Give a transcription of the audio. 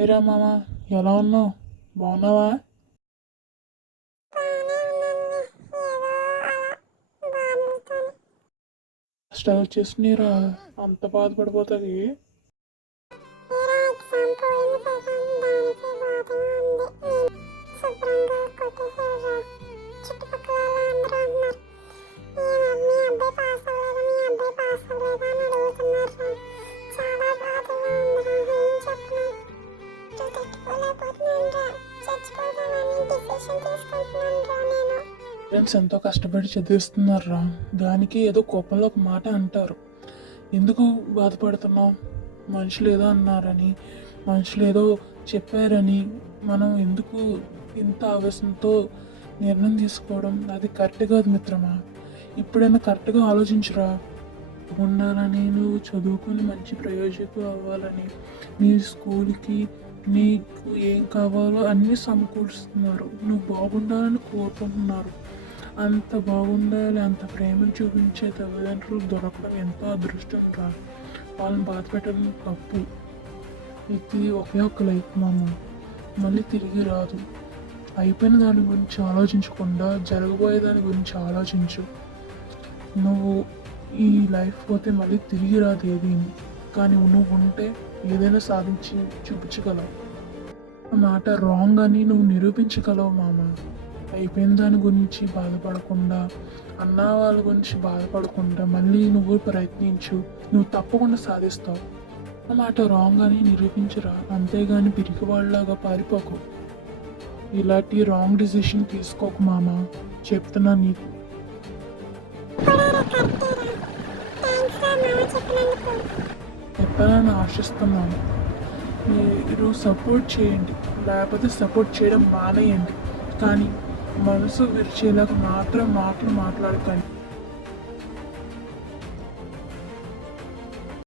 ఏరా మామ ఎలా ఉన్నావు? బాగున్నావా? స్టవ్ చేసినరా అంత బాధపడిపోతుంది. ఫ్రెండ్స్ ఎంతో కష్టపడి చదివిస్తున్నారా దానికి ఏదో కోపంలో ఒక మాట అంటారు. ఎందుకు బాధపడుతున్నావు? మనుషులు ఏదో అన్నారని మనుషులు ఏదో చెప్పారని మనం ఎందుకు ఇంత ఆవేశంతో నిర్ణయం తీసుకోవడం? అది కరెక్ట్ కాదు మిత్రమా? ఇప్పుడైనా కరెక్ట్గా ఆలోచించురా. ఉండాలని నువ్వు చదువుకుని మంచి ప్రయోజకు అవ్వాలని నీ స్కూల్కి నీకు ఏం కావాలో అన్నీ సమకూరుస్తున్నారు. నువ్వు బాగుండాలని కోరుకుంటున్నారు. అంత బాగుండాలి అంత ప్రేమను చూపించే తల్లిదండ్రులు దొరకడం ఎంతో అదృష్టం రా. వాళ్ళని బాధ పెట్టడం తప్పు. ఇది ఒకే ఒక్క లైఫ్ మామ. మళ్ళీ తిరిగి రాదు. అయిపోయిన దాని గురించి ఆలోచించకుండా జరగబోయే దాని గురించి ఆలోచించు. నువ్వు ఈ లైఫ్ పోతే మళ్ళీ తిరిగి రాదు ఏదీ. కానీ నువ్వు ఉంటే ఏదైనా సాధించి చూపించగలవు. ఆ మాట రాంగ్ అని నువ్వు నిరూపించగలవు మామ. అయిపోయిన దాని గురించి బాధపడకుండా అన్న వాళ్ళ గురించి బాధపడకుండా మళ్ళీ నువ్వు ప్రయత్నించు నువ్వు తప్పకుండా సాధిస్తావు. ఆ మాట రాంగ్ అని నిరూపించరా? అంతేగాని పిరికి వాళ్ళలాగా పారిపోకు. ఇలాంటి రాంగ్ డిసిషన్ తీసుకోకు మామ. చెప్తున్నా నీకు. చెప్పాలని ఆశిస్తున్నాను. మీరు సపోర్ట్ చేయండి. లేకపోతే సపోర్ట్ చేయడం మానేయండి. కానీ మనసు విరిచేలాగా మాత్రం మాటలు మాట్లాడకండి.